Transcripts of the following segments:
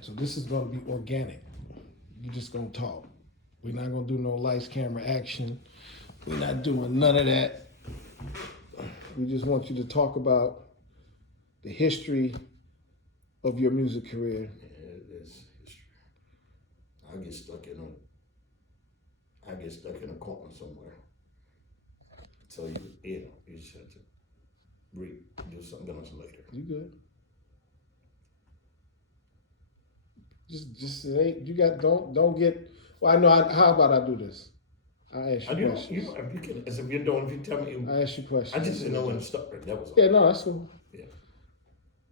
So this is gonna be organic. You're just gonna talk. We're not gonna do no lights, camera, action. We're not doing none of that. We just want you to talk about the history of your music career. Yeah, it's history. I get stuck in a corner somewhere. So you just have to do something else later. You good? Just it ain't. You got don't get. Well, I know. How about I do this? I ask you questions. If you can, as if you're doing, if you tell me, I ask you questions. I just didn't know when to start. That was all. Yeah, no, that's cool. Yeah,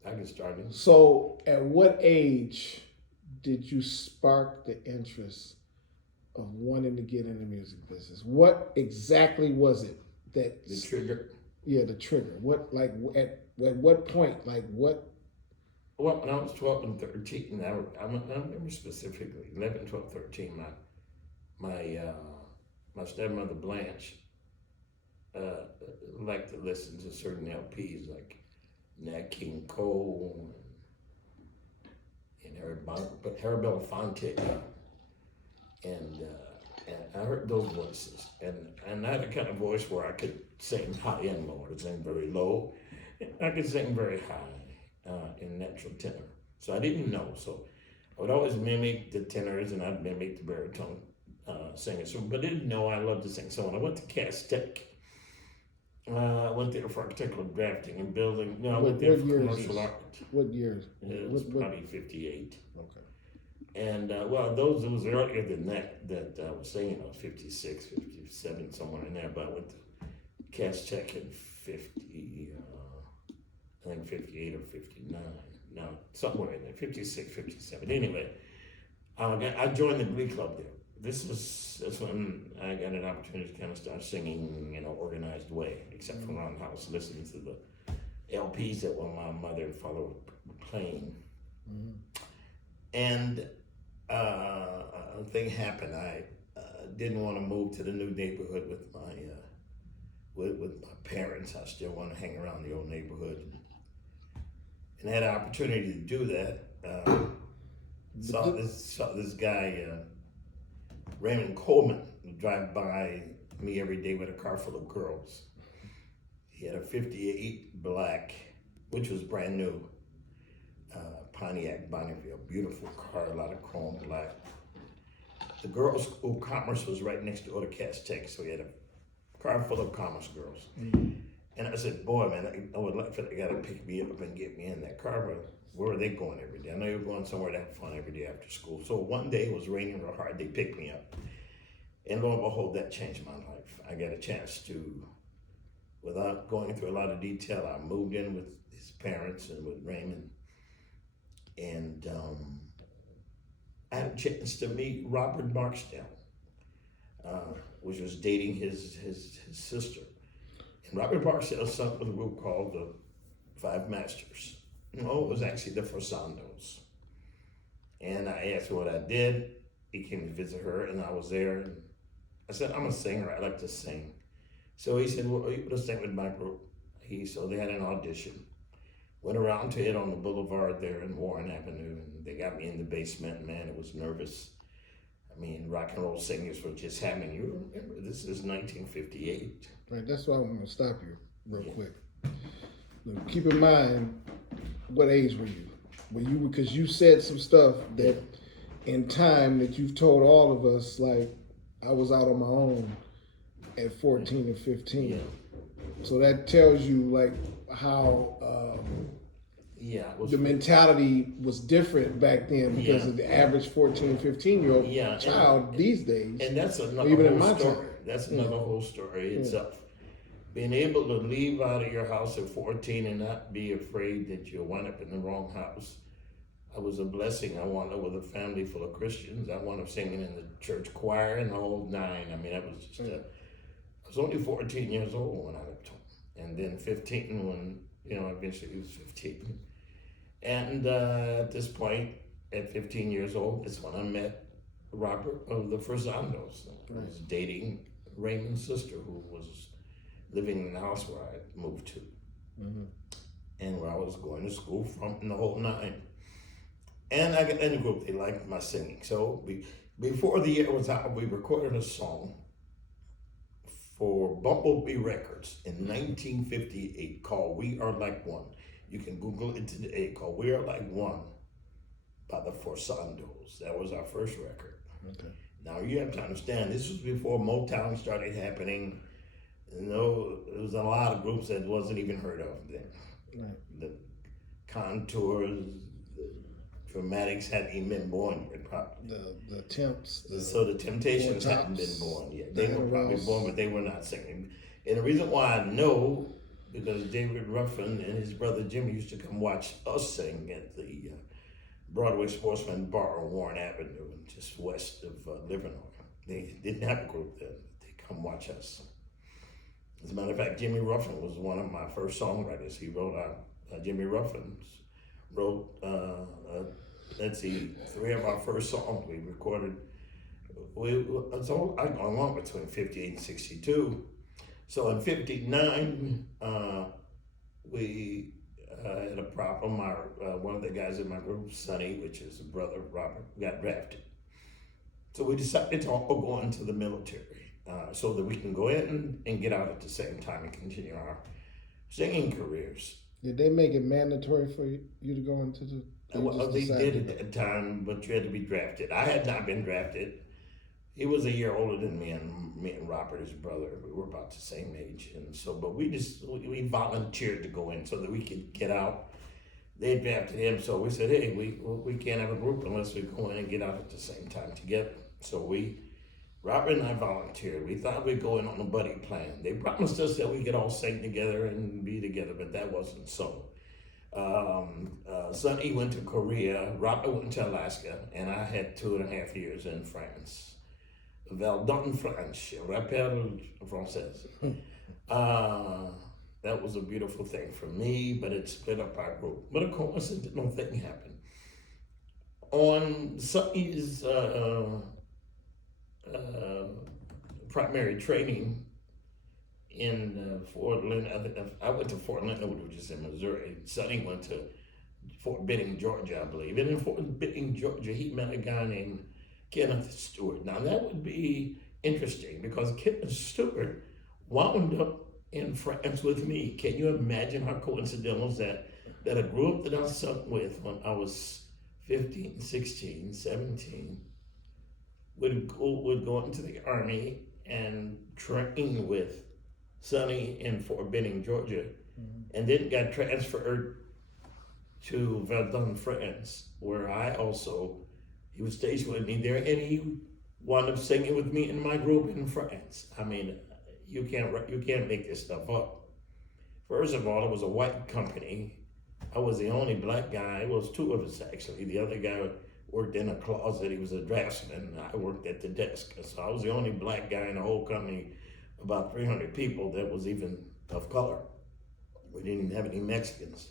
I can start. So, at what age did you spark the interest of wanting to get in the music business? What exactly was it that The trigger. Yeah, the trigger. What at what point? Like what? Well, when I was 12 and 13, I remember specifically 11, 12, 13. My stepmother Blanche liked to listen to certain LPs like Nat King Cole and Harry Belafonte, and I heard those voices, and I had a kind of voice where I could sing high and low. I could sing very low, and I could sing very high in natural tenor. So I didn't know. So I would always mimic the tenors, and I'd mimic the baritone singers. So, but I didn't know I loved to sing. So when I went to Cass Tech, I went there for architectural drafting and building. No, I went there for commercial art. What years? It was probably 58. Okay. And well, it was earlier than that I was singing. I was 56, 57, somewhere in there. But I went to Cass Tech in 50, I think 58 or 59. No, somewhere in there, 56, 57. Anyway, I joined the Glee Club there. That's when I got an opportunity to kind of start singing in an organized way, except for around the house, listening to the LPs that my mother and father were playing. Mm-hmm. And a thing happened. I didn't want to move to the new neighborhood with my parents. I still want to hang around the old neighborhood, and had an opportunity to do that. Saw this guy, Raymond Coleman, would drive by me every day with a car full of girls. He had a 58 black, which was brand new, Pontiac Bonneville, beautiful car, a lot of chrome black. The girls' school, Commerce, was right next door to Cass Tech, so he had a car full of Commerce girls. Mm-hmm. And I said, boy, man, I would like for the guy to pick me up and get me in that car, but where are they going every day? I know you're going somewhere to have fun every day after school. So one day it was raining real hard, they picked me up. And lo and behold, that changed my life. I got a chance to, without going through a lot of detail, I moved in with his parents and with Raymond. And I had a chance to meet Robert Barksdale, which was dating his sister. And Robert Barksdale sung with a group called the Five Masters. No, it was actually the Forsandos. And I asked what I did. He came to visit her, and I was there. And I said, I'm a singer. I like to sing. So he said, well, you want to sing with my group? So they had an audition. Went around to it on the boulevard there in Warren Avenue, and they got me in the basement. Man, it was nervous. I mean, rock and roll singers were just happening. You remember, this is 1958. Right, that's why I want to stop you real quick. Now, keep in mind, what age were you? Because you said some stuff that in time that you've told all of us, like, I was out on my own at 14 and 15. Yeah. So that tells you, like, how the mentality was different back then because of the average 14, 15-year-old child these days. And that's another whole story. That's another whole story itself. Being able to leave out of your house at 14 and not be afraid that you'll wind up in the wrong house. I was a blessing. I wound up with a family full of Christians. I wound up singing in the church choir and the whole nine. I mean, I was only 14 years old when I left home. And then 15 when, eventually he was 15. And at this point, at 15 years old, that's when I met Robert of the Forsandos. I was dating Raymond's sister, who was living in the house where I moved to. Mm-hmm. And where I was going to school from, in the whole nine. And I got in the group, they liked my singing. So before the year was out, we recorded a song for Bumblebee Records in 1958 called We Are Like One. You can Google it today, called We Are Like One by the Forsandos. That was our first record. Okay. Now you have to understand, this was before Motown started happening. You know, there was a lot of groups that wasn't even heard of then. Right. The Contours, the Dramatics hadn't even been born yet, probably. The Temps. So the Temptations Four hadn't been Tops, born yet. They were Diana probably Ross. born, but they were not singing. And the reason why I know, because David Ruffin and his brother Jimmy used to come watch us sing at the Broadway Sportsman Bar on Warren Avenue, just west of Livernois. They didn't have a group then. They come watch us. As a matter of fact, Jimmy Ruffin was one of my first songwriters. He wrote Jimmy Ruffin wrote, let's see, 3 of our first songs we recorded. It's all I go along between 58 and 62. So in 59, we had a problem. One of the guys in my group, Sonny, which is a brother, Robert, got drafted. So we decided to all go into the military so that we can go in and get out at the same time and continue our singing careers. Did they make it mandatory for you to go into the? Well, they did at that time, but you had to be drafted. I had not been drafted. He was a year older than me and Robert, his brother. We were about the same age, and so, but we volunteered to go in so that we could get out. They drafted him, so we said, hey, we can't have a group unless we go in and get out at the same time together. So Robert and I volunteered. We thought we'd go in on a buddy plan. They promised us that we could all sing together and be together, but that wasn't so. Sonny went to Korea, Robert went to Alaska, and I had 2.5 years in France. Verdun, France, rappel français. That was a beautiful thing for me, but it split up our group. But of course, no thing happened. On Sonny's primary training in Fort Leonard, I went to Fort Leonard, which is in Missouri. Sonny went to Fort Benning, Georgia, I believe. And in Fort Benning, Georgia, he met a guy named Kenneth Stewart. Now that would be interesting because Kenneth Stewart wound up in France with me. Can you imagine how coincidental is that a group that I sung with when I was 15, 16, 17 would go into the Army and train with Sonny in Fort Benning, Georgia, and then got transferred to Verdun, France, where he was stationed with me there, and he wound up singing with me in my group in France. I mean, you can't make this stuff up. First of all, it was a white company. I was the only black guy. It was 2 of us actually. The other guy worked in a closet. He was a draftsman. I worked at the desk. So I was the only black guy in the whole company, about 300 people that was even of color. We didn't even have any Mexicans.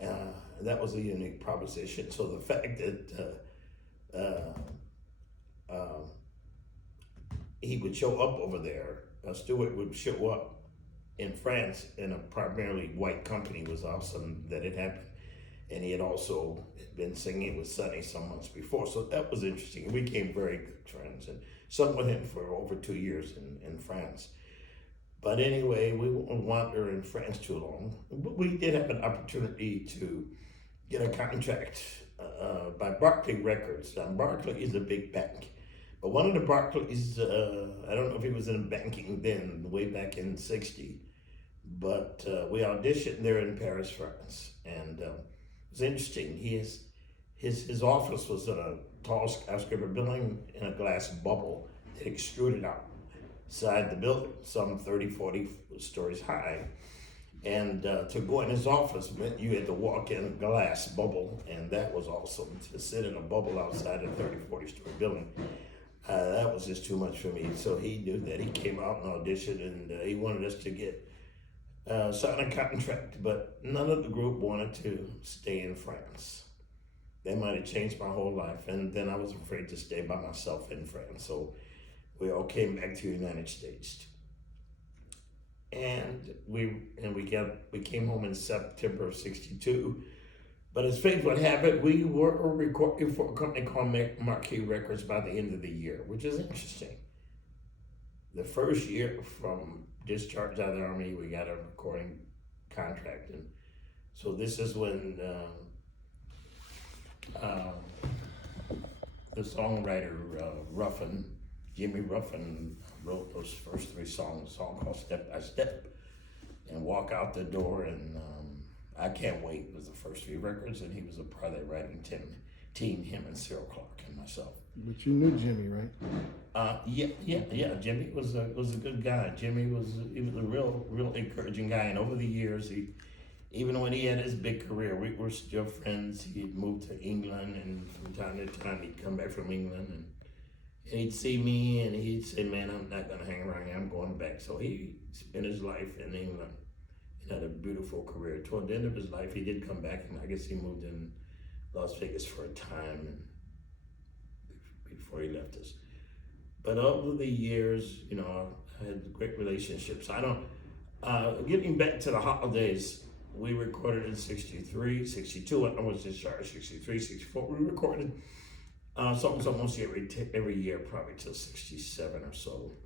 That was a unique proposition. So the fact that he would show up over there, Stewart would show up in France in a primarily white company was awesome that it happened. And he had also been singing with Sonny some months before. So that was interesting. We became very good friends and sung with him for over 2 years in France. But anyway, we won't wander in France too long. But we did have an opportunity to get a contract by Barclay Records. Now, Barclay is a big bank. But one of the Barclays, I don't know if he was in banking then, way back in '60, but we auditioned there in Paris, France. And it was interesting. His office was in a tall skyscraper building in a glass bubble that extruded outside the building, some 30, 40 stories high. And to go in his office meant you had to walk in a glass bubble, and that was awesome. To sit in a bubble outside a 30, 40 story building. That was just too much for me. So he knew that. He came out and auditioned, and he wanted us to get sign a contract, but none of the group wanted to stay in France. They might have changed my whole life, and then I was afraid to stay by myself in France. So we all came back to the United States, and we came home in September of '62. But as fate would have it, we were recording for a company called Marquee Records by the end of the year, which is interesting. The first year from discharge out of the Army, we got a recording contract. And so this is when the songwriter Ruffin, Jimmy Ruffin, wrote those first three songs, a song called Step by Step, and Walk Out the Door, and I Can't Wait was the first few records, and he was a part of that writing team, him and Cyril Clark and myself. But you knew Jimmy, right? Yeah. Jimmy was a good guy. Jimmy was a real encouraging guy, and over the years, even when he had his big career, we were still friends. He moved to England, and from time to time he'd come back from England, and he'd see me, and he'd say, "Man, I'm not gonna hang around here. I'm going back." So he spent his life in England. He had a beautiful career. Toward the end of his life, he did come back, and I guess he moved in Las Vegas for a time, and before he left us. But over the years, I had great relationships. Getting back to the holidays, we recorded in 63, 62, I was discharged, 63, 64. We recorded songs almost every year, probably till 67 or so.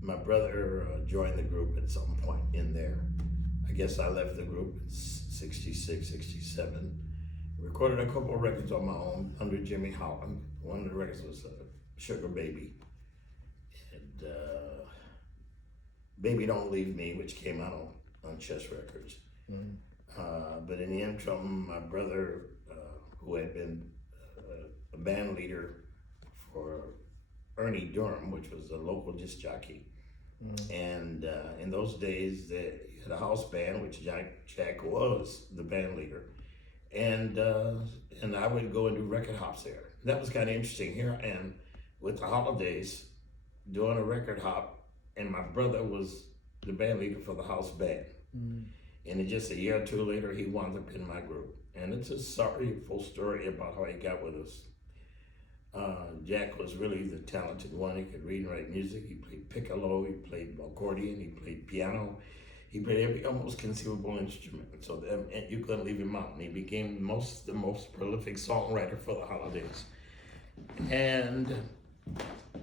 My brother joined the group at some point in there. I guess I left the group in 66, 67. Recorded a couple of records on my own under Jimmy Holland. One of the records was Sugar Baby, and Baby Don't Leave Me, which came out on Chess Records. Mm-hmm. But in the interim, my brother, who had been a band leader for Ernie Durham, which was a local disc jockey, and in those days, they had a house band, which Jack was the band leader. And I would go and do record hops there. That was kind of interesting. Here I am with the holidays doing a record hop, and my brother was the band leader for the house band. Mm. And then just a year or two later, he wound up in my group. And it's a sorrowful story about how he got with us. Jack was really the talented one. He could read and write music. He played piccolo, he played accordion, he played piano. He played every almost conceivable instrument, so you couldn't leave him out. And he became the most prolific songwriter for the holidays. And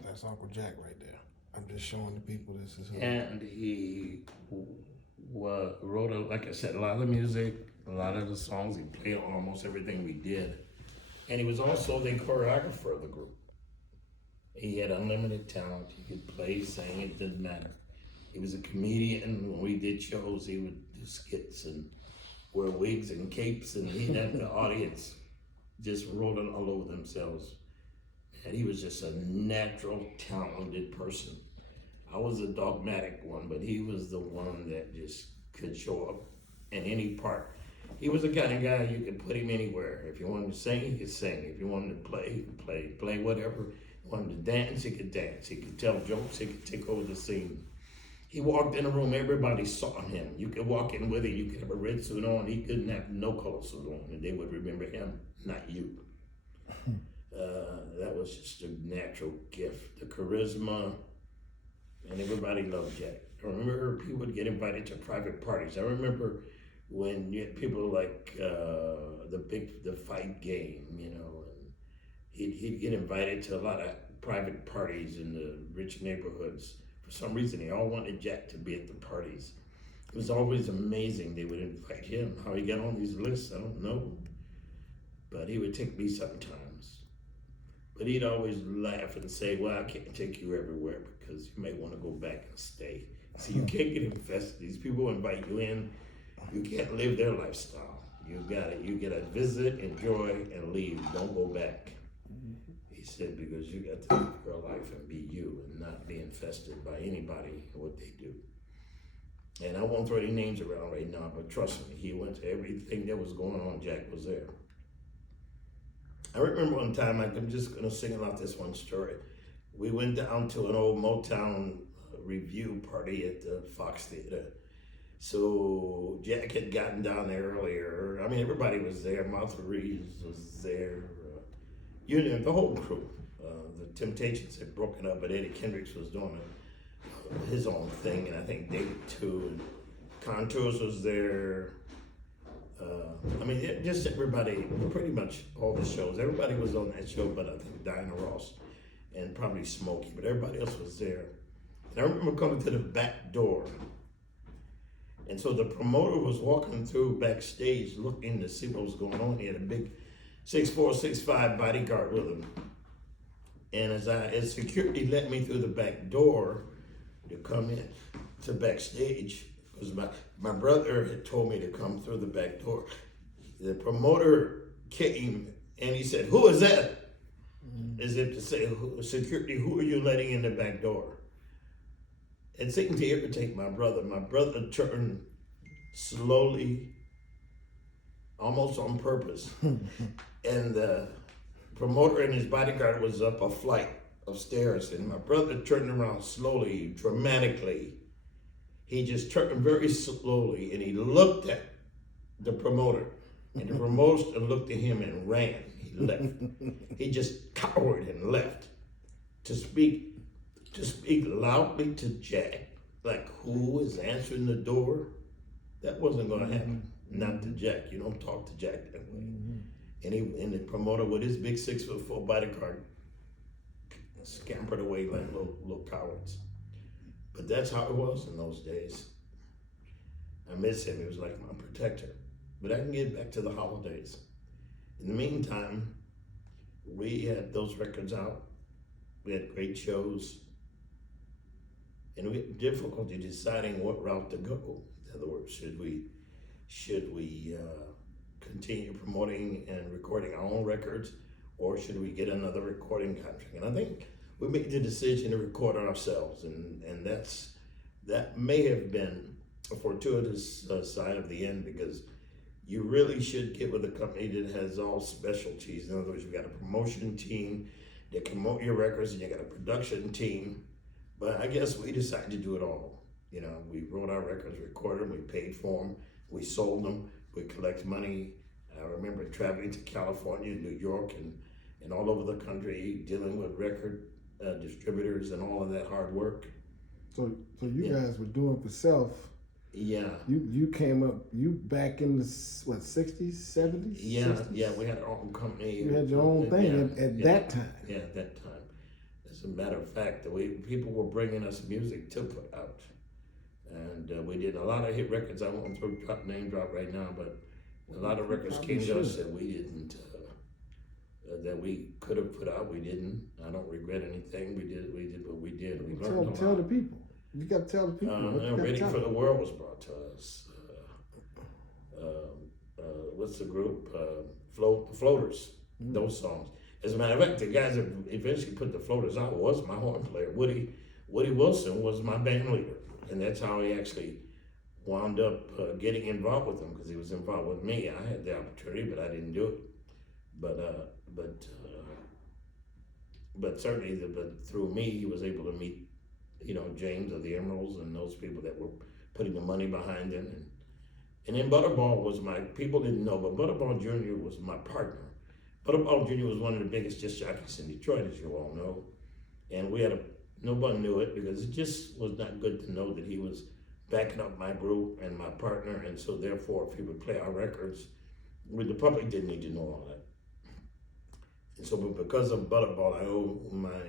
that's Uncle Jack right there. I'm just showing the people this is who. And he wrote, like I said, a lot of the music, a lot of the songs. He played on almost everything we did. And he was also the choreographer of the group. He had unlimited talent. He could play, sing, it didn't matter. He was a comedian. When we did shows, he would do skits and wear wigs and capes, and he'd have the audience just rolling all over themselves. And he was just a natural, talented person. I was a dogmatic one, but he was the one that just could show up in any part. He was the kind of guy you could put him anywhere. If you wanted to sing, he could sing. If you wanted to play, he could play whatever. If you wanted to dance, he could dance. He could tell jokes, he could take over the scene. He walked in a room, everybody saw him. You could walk in with it, you could have a red suit on, he couldn't have no color suit on, and they would remember him, not you. That was just a natural gift, the charisma, and everybody loved Jack. I remember people would get invited to private parties. I remember when you had people like the fight game, and he'd get invited to a lot of private parties in the rich neighborhoods. For some reason, they all wanted Jack to be at the parties. It was always amazing. They would invite him. How he got on these lists, I don't know. But he would take me sometimes. But he'd always laugh and say, "Well, I can't take you everywhere because you may want to go back and stay." See, you can't get infested. These people invite you in. You can't live their lifestyle. You get to visit, enjoy, and leave. Don't go back. He said, because you got to live your life and be you and not be infested by anybody and what they do. And I won't throw any names around right now, but trust me, he went to everything that was going on. Jack was there. I remember one time, I'm just going to sing about this one story. We went down to an old Motown review party at the Fox Theater. So Jack had gotten down there earlier. I mean, everybody was there. Martha Reeves was there. The whole crew. The Temptations had broken up, but Eddie Kendricks was doing his own thing, and I think David too. And Contours was there. I mean, just everybody, pretty much all the shows. Everybody was on that show, but I think Diana Ross and probably Smokey, but everybody else was there. And I remember coming to the back door. And so the promoter was walking through backstage looking to see what was going on. He had a big 6'4", 6'5" bodyguard with him. And as security let me through the back door to come in to backstage, because my brother had told me to come through the back door. The promoter came and he said, "Who is that?" As if to say, security, who are you letting in the back door? It seemed to irritate my brother. My brother turned slowly, almost on purpose. And the promoter and his bodyguard was up a flight of stairs. And my brother turned around slowly, dramatically. He just turned very slowly and he looked at the promoter. And the promoter looked at him and ran. He left. He just cowered and left to speak loudly to Jack, like who is answering the door. That wasn't going to happen. Not to Jack. You don't talk to Jack that way. And the promoter with his big 6'4" bodyguard scampered away like little cowards. But that's how it was in those days. I miss him. He was like my protector. But I can get back to the holidays. In the meantime, we had those records out. We had great shows. And we had difficulty deciding what route to go. In other words, should we continue promoting and recording our own records, or should we get another recording contract? And I think we made the decision to record ourselves, and that may have been a fortuitous side of the end, because you really should get with a company that has all specialties. In other words, you've got a promotion team that can promote your records, and you got a production team. But I guess we decided to do it all. You know, we wrote our records, recorded them, we paid for them, we sold them, we collect money. I remember traveling to California, New York, and all over the country, dealing with record distributors and all of that hard work. So you guys were doing for self. Yeah. You came up, you back in the, what, 60s, 70s? Yeah, 60s? yeah, we had our own company. You had your own thing at that time. Yeah, at that time. As a matter of fact, the way people were bringing us music to put out. And we did a lot of hit records. I won't name drop right now, but a lot of records came to us that we didn't, that we could have put out. We didn't. I don't regret anything. We did what we did. We learned a lot. Tell the people. You got to tell the people. Ready for the World was brought to us. What's the group? Floaters. Those songs. As a matter of fact, the guys that eventually put the Floaters out was my horn player. Woody Wilson was my band leader. And that's how he actually wound up getting involved with them, because he was involved with me. I had the opportunity, but I didn't do it. But certainly, through me, he was able to meet, James of the Emeralds and those people that were putting the money behind him. And then Butterball was people didn't know, but Butterball Jr. was my partner. Butterball Jr. was one of the biggest disc jockeys in Detroit, as you all know. And nobody knew it, because it just was not good to know that he was backing up my group and my partner. And so therefore, if he would play our records, the public didn't need to know all that. And so, but because of Butterball, I owe my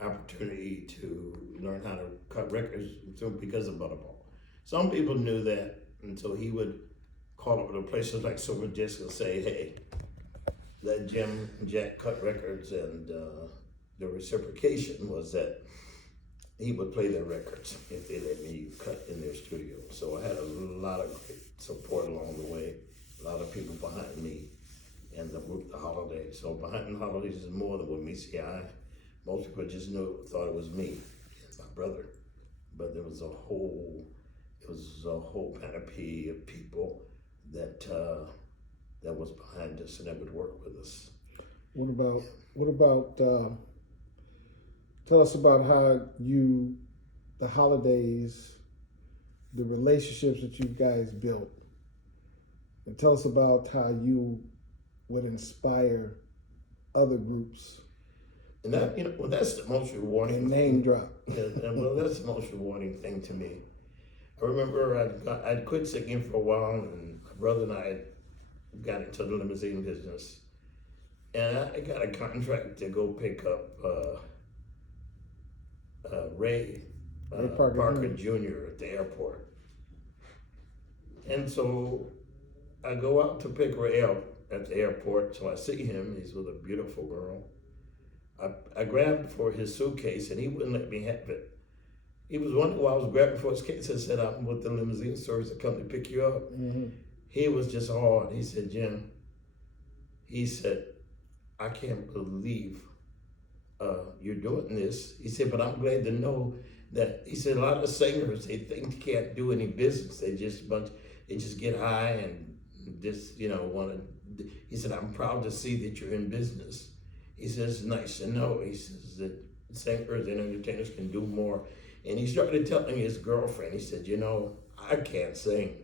opportunity to learn how to cut records because of Butterball. Some people knew that, and so he would call up to places like Silver Disc and say, "Hey, let Jim and Jack cut records," and the reciprocation was that he would play their records if they let me cut in their studio. So I had a lot of great support along the way, a lot of people behind me, and the group The Holidays. So Behind the Holidays is more than what meets the eye. Most people just thought it was me and my brother, but there was a whole panoply of people that was behind us and that would work with us. What about? Tell us about how The Holidays, the relationships that you guys built, and tell us about how you would inspire other groups. And that, that's the most rewarding. And name drop. Well, that's the most rewarding thing to me. I remember I'd quit singing for a while, and my brother and I got into the limousine business. And I got a contract to go pick up Ray Parker Jr. at the airport. And so I go out to pick Ray up at the airport. So I see him. He's with a beautiful girl. I grabbed for his suitcase, and he wouldn't let me have it. He was wondering why I was grabbing for his case. I said, I'm with the limousine service to come to pick you up. Mm-hmm. He was just awed. He said, Jim, he said, I can't believe you're doing this. He said, but I'm glad to know that, he said, a lot of singers, they think they can't do any business. They just get high and just, want to, he said, I'm proud to see that you're in business. He says, it's nice to know. He says that singers and entertainers can do more. And he started telling his girlfriend, he said, I can't sing.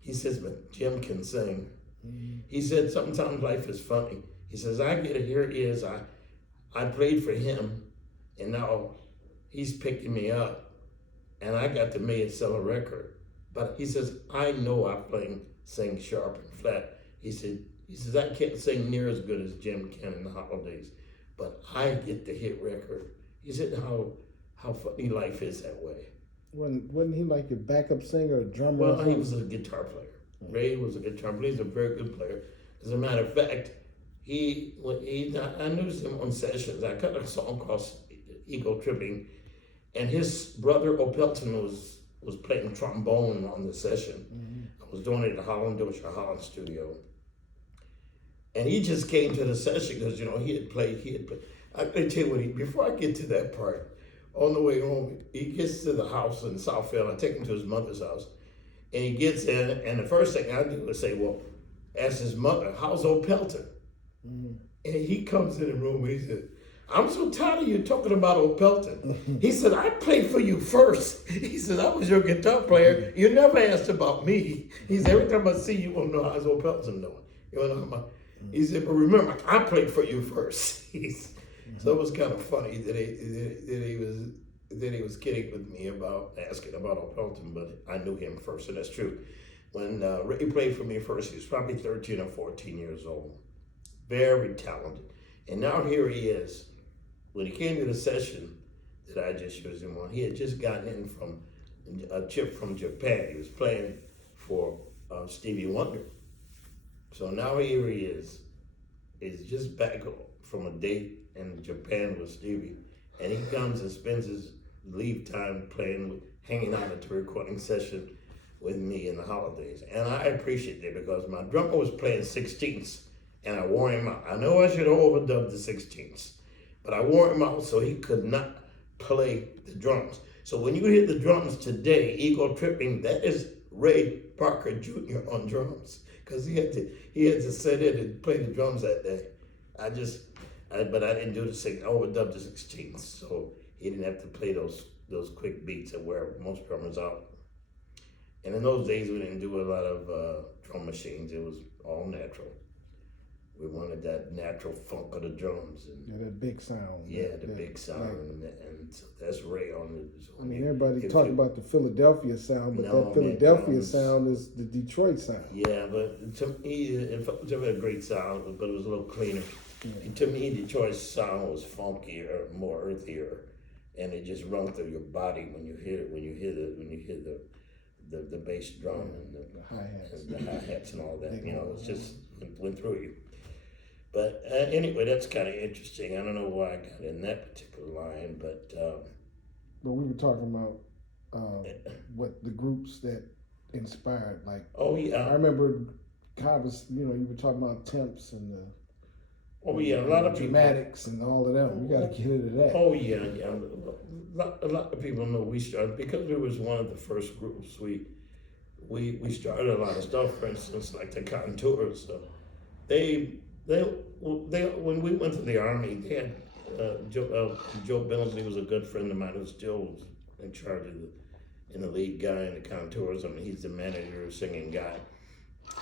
He says, but Jim can sing. Mm-hmm. He said, sometimes life is funny. He says, I get it, here it is. I played for him, and now he's picking me up, and I got to sell a record. But he says, I know I sing sharp and flat. He says, I can't sing near as good as Jim can in the holidays, but I get the hit record. He said, how funny life is that way. Wasn't he like a backup singer or drummer? Well, he was a guitar player. Ray was a guitar player. He's a very good player. As a matter of fact, I noticed him on sessions. I cut a song called Ego Tripping, and his brother Opelton was playing trombone on the session. Mm-hmm. I was doing it at the Holland studio. And he just came to the session because, he had played. I can tell you before I get to that part, on the way home, he gets to the house in Southfield. I take him to his mother's house. And he gets in, and the first thing I do is say, well, ask his mother, how's old Pelton? Mm-hmm. And he comes in the room and he said, I'm so tired of you talking about old Pelton. He said, I played for you first. He said, I was your guitar player. You never asked about me. He said, every time I see you, want to know how's old Pelton doing. He said, but remember, I played for you first. So it was kind of funny that he was kidding with me about asking about old Pelton, but I knew him first, and that's true. When Ray played for me first, he was probably 13 or 14 years old. Very talented. And now here he is. When he came to the session that I just used him on, he had just gotten in from a trip from Japan. He was playing for Stevie Wonder. So now here he is. He's just back from a date in Japan with Stevie. And he comes and spends his leave time hanging out at the recording session with me in the holidays. And I appreciate that because my drummer was playing 16ths and I wore him out. I know I should have overdubbed the 16ths, but I wore him out so he could not play the drums. So when you hear the drums today, Ego Tripping, that is Ray Parker Jr. on drums because he had to sit in and play the drums that day. But I didn't do I overdubbed the 16ths, so he didn't have to play those quick beats that wear most drummers out. And in those days, we didn't do a lot of drum machines. It was all natural. We wanted that natural funk of the drums. And that big sound. Yeah, the big sound. Right. And so that's Ray on it. Everybody talk about the Philadelphia sound, but that Philadelphia sound is the Detroit sound. Yeah, but to me, it was a great sound, but it was a little cleaner. Yeah. To me, Detroit's sound was funkier, more earthier, and it just run through your body when you hear the bass drum and the hi-hats and all that. It just went through you. But anyway, that's kind of interesting. I don't know why I got in that particular line, but we were talking about what the groups that inspired, like. Oh yeah. I remember, you were talking about Temps and the. Oh yeah, a lot of people. Dramatics and all of them. You got to get into that. Oh yeah. A lot of people know we started because we was one of the first groups. We started a lot of stuff. For instance, like the Contours. They when we went to the Army, they had Joe Billingsley was a good friend of mine who still in charge of the lead guy in the Contours. I mean, he's the manager, singing guy.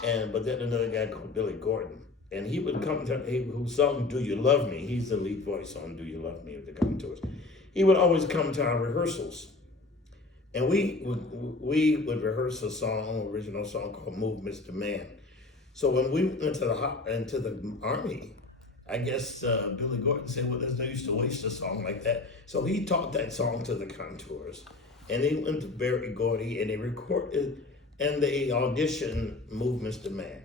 But then another guy called Billy Gordon. And he would come to, who sung Do You Love Me? He's the lead voice on Do You Love Me of the Contours. He would always come to our rehearsals. And we would rehearse a song, original song called "Move, Mr. Man." So when we went into the army, I guess Billy Gordon said, "Well, there's no use to waste a song like that." So he taught that song to the Contours, and they went to Berry Gordy and they recorded and they auditioned "Move, Mr. Man,"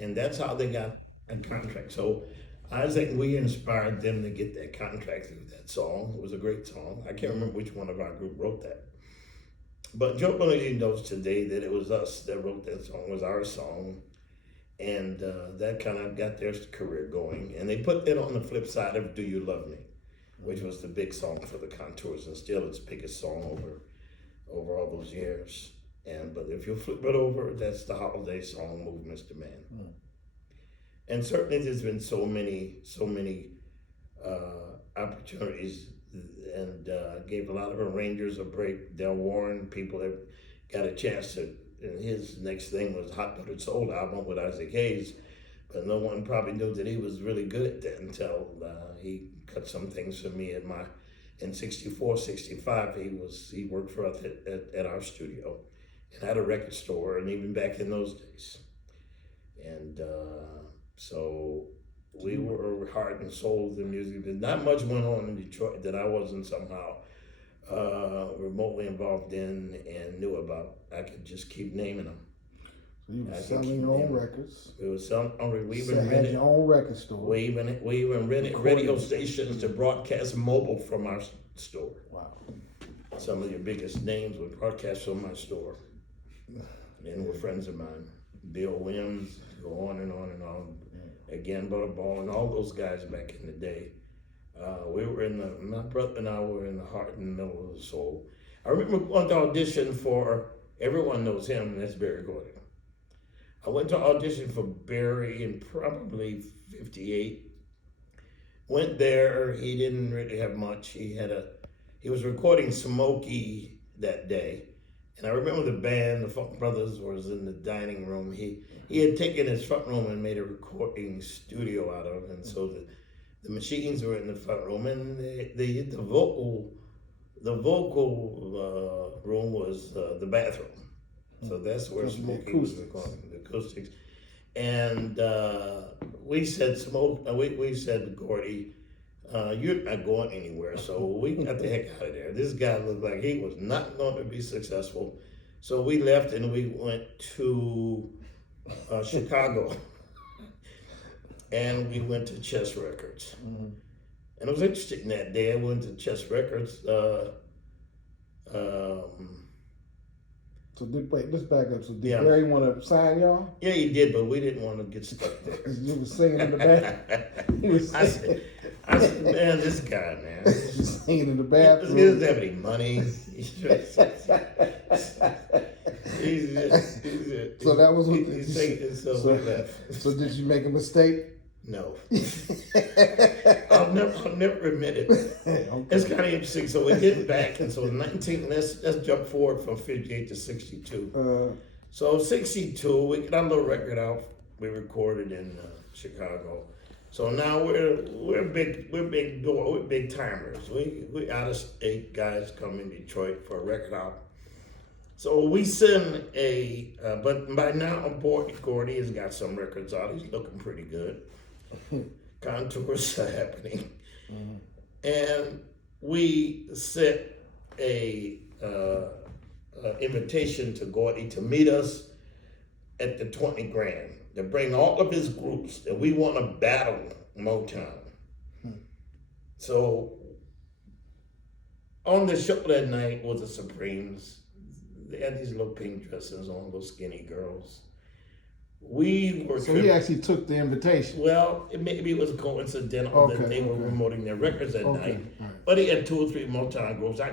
and that's how they got a contract. So I think we inspired them to get that contract through that song. It was a great song. I can't remember which one of our group wrote that. But Joe Bonagine knows today that it was us that wrote that song, it was our song. And that kind of got their career going. And they put that on the flip side of "Do You Love Me," which was the big song for the Contours, and still its biggest song over all those years. But if you flip it over, that's the holiday song, "Move, Mr. Man." And certainly there's been so many opportunities, and gave a lot of arrangers a break. Del Warren, people that got a chance to, and his next thing was Hot Buttered Soul album with Isaac Hayes, but no one probably knew that he was really good at that until he cut some things for me in 64, 65. He worked for us at our studio and had a record store, and even back in those days. And so we were heart and soul of the music. There's not much went on in Detroit that I wasn't somehow remotely involved in and knew about. I could just keep naming them. So you were selling your own records. We were selling. We even Had rented your own record store. We even rented radio stations to broadcast mobile from our store. Wow. Some of your biggest names would broadcast from my store, and were friends of mine. Bill Williams, go on and on and on. Again, Butterball, and all those guys back in the day. We were my brother and I were in the heart and middle of the soul. I remember going to audition for, everyone knows him, and that's Berry Gordy. I went to audition for Berry in probably 58. Went there, he didn't really have much. He was recording Smokey that day. And I remember the band, the Funk Brothers, was in the dining room. He had taken his front room and made a recording studio out of it. And so the machines were in the front room, and the vocal room was the bathroom. So that's where Smokey was recording, the acoustics. And we said, we said, Gordy, you're not going anywhere. So we got the heck out of there. This guy looked like he was not going to be successful. So we left and we went to Chicago. And we went to Chess Records. Mm-hmm. And it was interesting that day. I went to Chess Records. So let's back up. So did Barry want to sign y'all? Yeah, he did, but we didn't want to get stuck there. You were singing in the back. I said, man, this guy, man. He's singing in the bathroom. He doesn't have any money. So that was what he's taking, so we left. So did you make a mistake? No. I'll never admit it. Okay. It's kind of interesting. So we get back, and so let's jump forward from 58 to 62. So 62, we got a little record out. We recorded in Chicago. So now we're big timers. We out of state guys come in Detroit for a record out. So we send but by now Gordy has got some records out. He's looking pretty good. Contours are happening. Mm-hmm. And we sent a invitation to Gordy to meet us at the 20 Grand, to bring all of his groups that we want to battle Motown. So on the show that night was the Supremes. They had these little pink dresses on, little skinny girls. So he actually took the invitation. Well, maybe it was coincidental that they were promoting their records that night. Right. But he had 2 or 3 Motown groups. I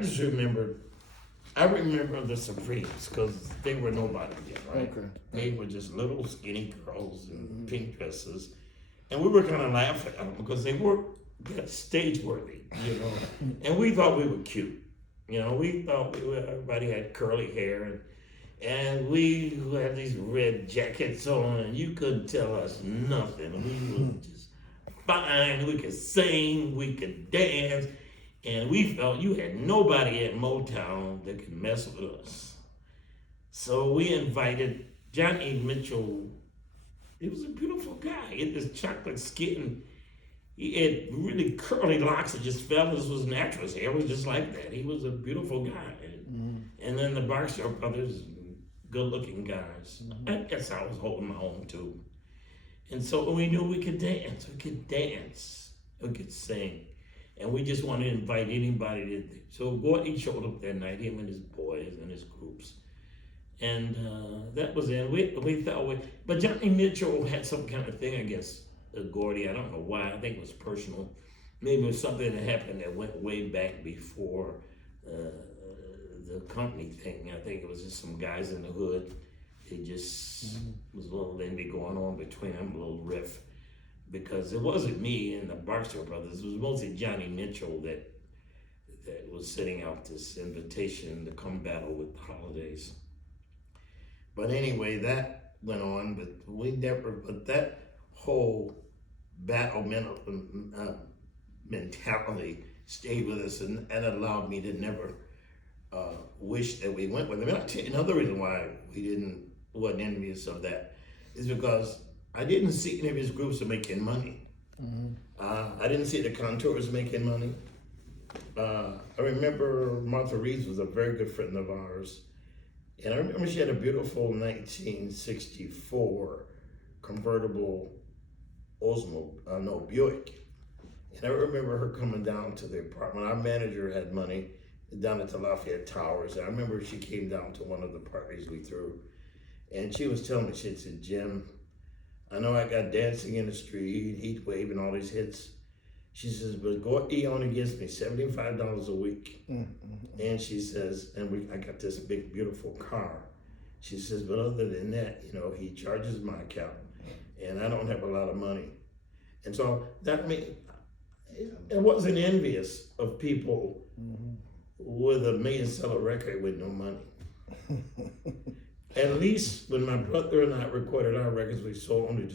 remember the Supremes because they were nobody yet, right? Okay. They were just little skinny girls in pink dresses. And we were kind of laughing at them because they were stage worthy, you know. And we thought we were cute. You know, we thought everybody had curly hair and we had these red jackets on, and you couldn't tell us nothing. We were just fine. We could sing, we could dance, And we felt you had nobody at Motown that could mess with us. So we invited Johnny Mitchell. He was a beautiful guy. He had this chocolate skin. He had really curly locks that just fell. This was natural. His hair was just like that. He was a beautiful guy. And then the Barksdale brothers, good-looking guys. I guess I was holding my own too. And so we knew we could dance. We could sing. And we just wanted to invite anybody to. So Gordy showed up that night, him and his boys and his groups. And that was it. We thought but Johnny Mitchell had some kind of thing against Gordy. I don't know why. I think it was personal. Maybe it was something that happened that went way back before the company thing. I think it was just some guys in the hood. It just was a little envy going on between them, a little riff. Because it wasn't me and the Barksdale brothers. It was mostly Johnny Mitchell that was sending out this invitation to come battle with the Holidays. But anyway, that went on, but that whole battle mentality stayed with us and allowed me to never wish that we went with them. And I'll tell you another reason why wasn't envious of that is because I didn't see any of his groups making money. I didn't see the Contours making money. I remember Martha Reeves was a very good friend of ours. And I remember she had a beautiful 1964 convertible Buick. And I remember her coming down to the apartment. Our manager had money down at the Lafayette Towers. And I remember she came down to one of the parties we threw. And she was telling me, she said, Jim, I know I got Dancing in the Street, Heat Wave, and all these hits. She says, but Gordy only gives me $75 a week. And she says, I got this big, beautiful car. She says, but other than that, he charges my account, and I don't have a lot of money. And so that means I wasn't envious of people with a $1 million record with no money. At least when my brother and I recorded our records, we sold them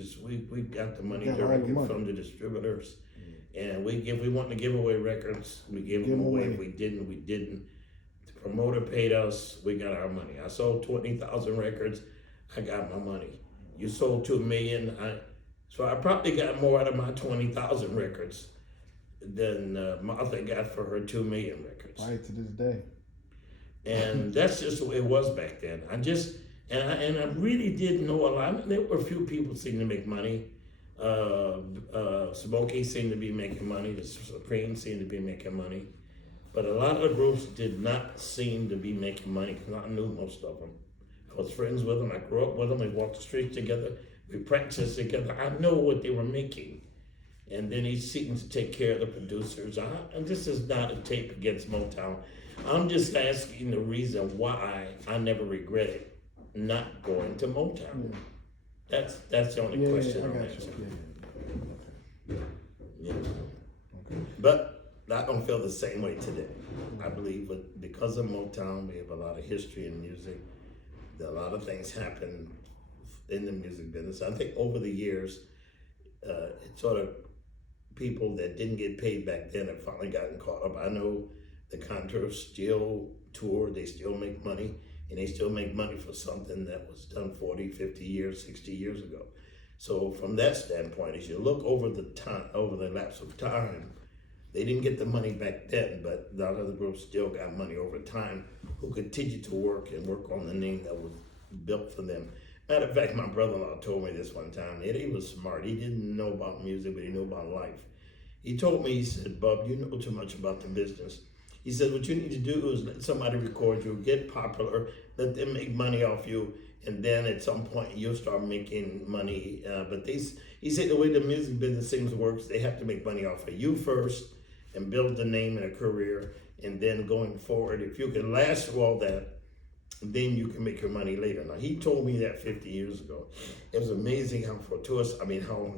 we got the money directly from the distributors. And we wanted to give away records, we gave them away. If we didn't, we didn't. The promoter paid us, we got our money. I sold 20,000 records, I got my money. You sold 2 million, so I probably got more out of my 20,000 records than Martha got for her 2 million records. Right to this day. And that's just the way it was back then. I really didn't know a lot. There were a few people seemed to make money. Smokey seemed to be making money. The Supreme seemed to be making money. But a lot of the groups did not seem to be making money because I knew most of them. I was friends with them. I grew up with them. We walked the streets together. We practiced together. I know what they were making. And then he's seeking to take care of the producers. And this is not a tape against Motown. I'm just asking the reason why I never regretted not going to Motown. That's the only question I'm answering. But I don't feel the same way today. I believe because of Motown, we have a lot of history in music. A lot of things happen in the music business. I think over the years, it's sort of people that didn't get paid back then have finally gotten caught up. I know the Contours still tour, they still make money, and they still make money for something that was done 40, 50 years, 60 years ago. So from that standpoint, as you look over the lapse of time, they didn't get the money back then, but a lot of the groups still got money over time who continued to work on the name that was built for them. Matter of fact, my brother-in-law told me this one time. Eddie was smart. He didn't know about music, but he knew about life. He told me, he said, Bub, you know too much about the business. He said, what you need to do is let somebody record you, get popular, let them make money off you, and then at some point you'll start making money. He said the way the music business seems to work, they have to make money off of you first and build the name and a career, and then going forward, if you can last through all that, then you can make your money later. Now, he told me that 50 years ago. It was amazing how fortuitous, how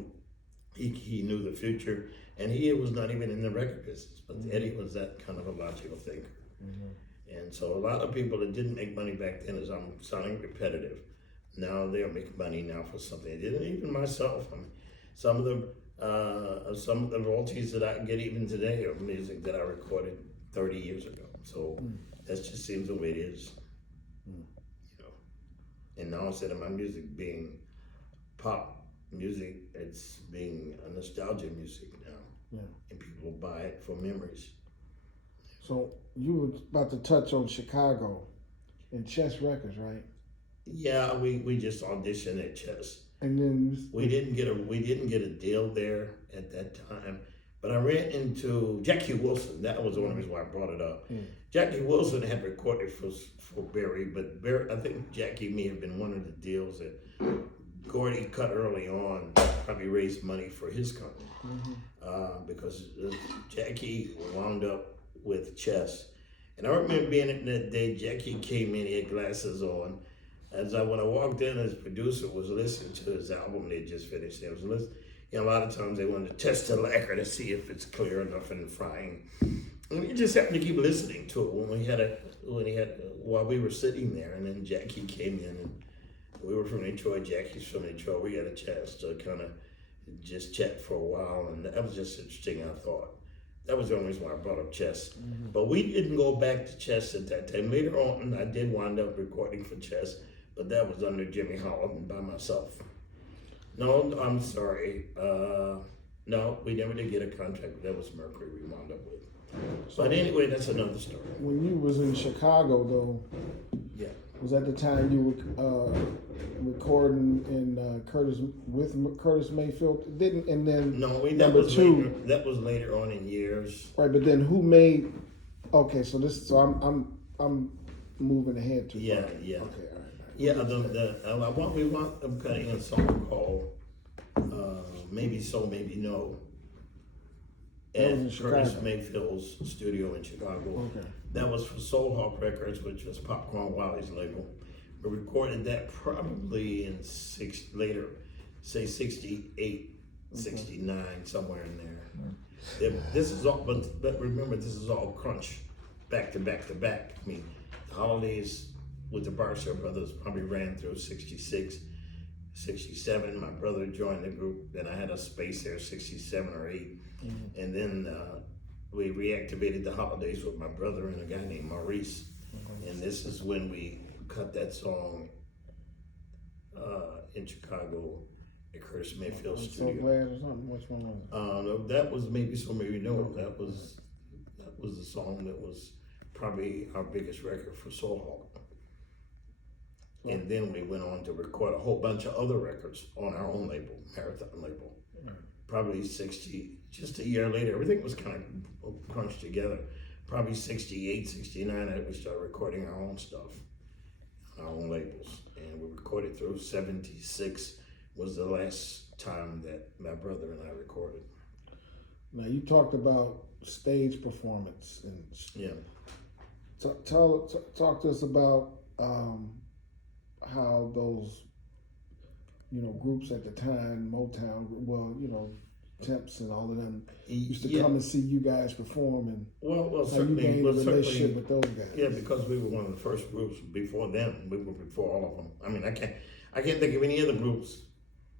he knew the future, and he was not even in the record business, but Eddie was that kind of a logical thinker. And so a lot of people that didn't make money back then, as I'm sounding repetitive, now they'll make money now for something they didn't. Even myself, some of the Some of the royalties that I get even today are music that I recorded 30 years ago. So that just seems the way it is. You know. And now instead of my music being pop music, it's being a nostalgia music now. Yeah. And people buy it for memories. So you were about to touch on Chicago and Chess Records, right? Yeah, we just auditioned at Chess. And then We didn't get a deal there at that time. But I ran into Jackie Wilson. That was one of the reasons why I brought it up. Jackie Wilson had recorded for Barry, but Barry, I think Jackie may have been one of the deals that Gordy cut early on, probably raised money for his company. Because Jackie wound up with Chess. And I remember being in that day, Jackie came in, he had glasses on. When I walked in, his producer was listening to his album they just finished. They was listening. You know, a lot of times they wanted to test the lacquer to see if it's clear enough in the frying. And we just happened to keep listening to it while we were sitting there. And then Jackie came in, and we were from Detroit. Jackie's from Detroit. We got a chance to kind of just chat for a while, and that was just interesting. I thought that was the only reason why I brought up Chess. But we didn't go back to Chess at that time. Later on, I did wind up recording for Chess, but that was under Jimmy Holland by myself. No, I'm sorry. No, we never did get a contract. That was Mercury we wound up with. But anyway, that's another story. when you was in Chicago, though, Yeah. was that the time you were recording in Curtis Mayfield? Didn't and then No, that number was two, later. That was later on in years. right? But then who made? Okay, so I'm moving ahead too Yeah, far. yeah. Okay, all right. Yeah, I'm cutting a song called Maybe So, Maybe No That was in at Curtis Chicago. Mayfield's studio in Chicago. Okay. That was for Soul Hawk Records, which was Popcorn Wally's label. We recorded that probably in later, say 68, 69, somewhere in there. This is all, but remember, this is all crunch, back to back to back. I mean, the holidays with the Barstow Brothers probably ran through 66, 67. My brother joined the group, then I had a space there, 67 or 8. And then we reactivated the holidays with my brother and a guy named Maurice. And this is when we cut that song in Chicago at Curtis Mayfield I'm so studio. glad or something. Which one was it? No, that was Maybe So Maybe No. That was the song that was probably our biggest record for Soul Hawk. And then we went on to record a whole bunch of other records on our own label, Marathon label. Probably 60, just a year later, everything was kind of crunched together. Probably 68, 69, we started recording our own stuff on our own labels. And we recorded through 76 was the last time that my brother and I recorded. Now you talked about stage performance and Yeah. talk to us about how those groups at the time, Motown, Temps and all of them used to come and see you guys perform, and Well, how you certainly, gained a relationship with those guys. yeah, because we were one of the first groups before them. We were before all of them. I mean, I can't think of any other groups.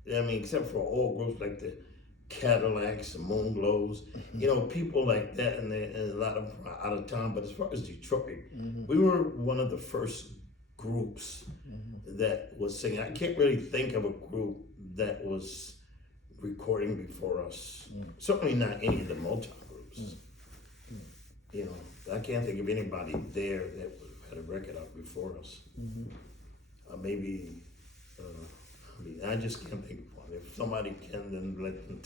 I mean, except for old groups like the Cadillacs, the Moonglows, people like that, and a lot of them are out of town. But as far as Detroit, we were one of the first groups that was singing. I can't really think of a group that was recording before us. Certainly not any of the Motown groups. I can't think of anybody there that had a record out before us. Maybe, I just can't think of one. If somebody can, then let them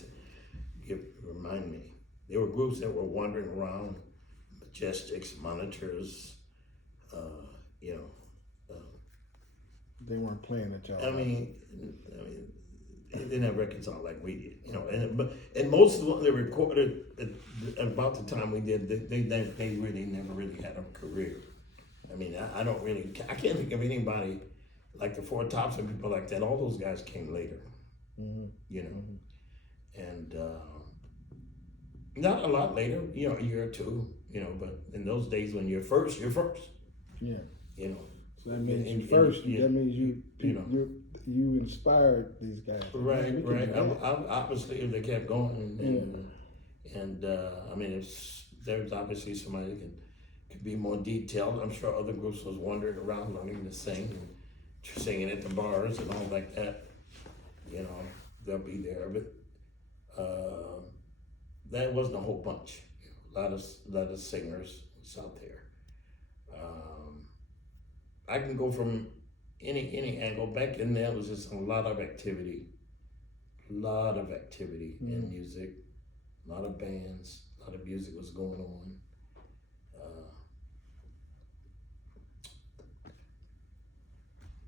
remind me. There were groups that were wandering around, Majestics, Monitors, They weren't playing at y'all. I mean, they didn't have records out like we did, and most of them they recorded at about the time we did. They really never really had a career. I mean, I can't think of anybody like the Four Tops and people like that. All those guys came later, and not a lot later, a year or two, but in those days when you're first, Yeah. So that means And- first. yeah, That means you know. you inspired these guys. Right, We can right. do that. Obviously, if they kept going, and I mean, there's obviously somebody that could be more detailed. I'm sure other groups was wandering around learning to sing and singing at the bars and all like that. You know, they'll be there, but that wasn't a whole bunch. A lot of singers was out there. I can go from any angle. Back in there was just a lot of activity. In music, a lot of bands, a lot of music was going on.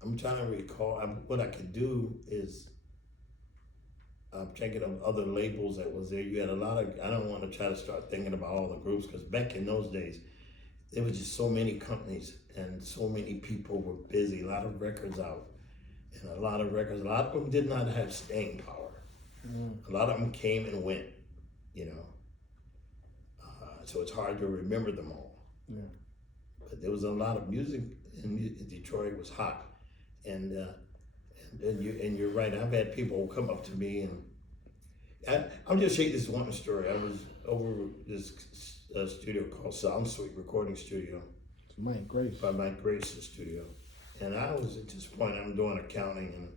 I'm trying to recall. What I could do is I'm checking of other labels that was there. You had a lot of. I don't want to try to start thinking about all the groups because back in those days, there was just so many companies and so many people were busy. A lot of records out, and a lot of them did not have staying power. A lot of them came and went, you know. So it's hard to remember them all. Yeah. But there was a lot of music in Detroit. It was hot, and you're right. I've had people come up to me and I'll just share this one story. I was over this studio called Sound Suite Recording Studio. It's Mike Grace. By Mike Grace's studio, and I was at this point. I'm doing accounting, and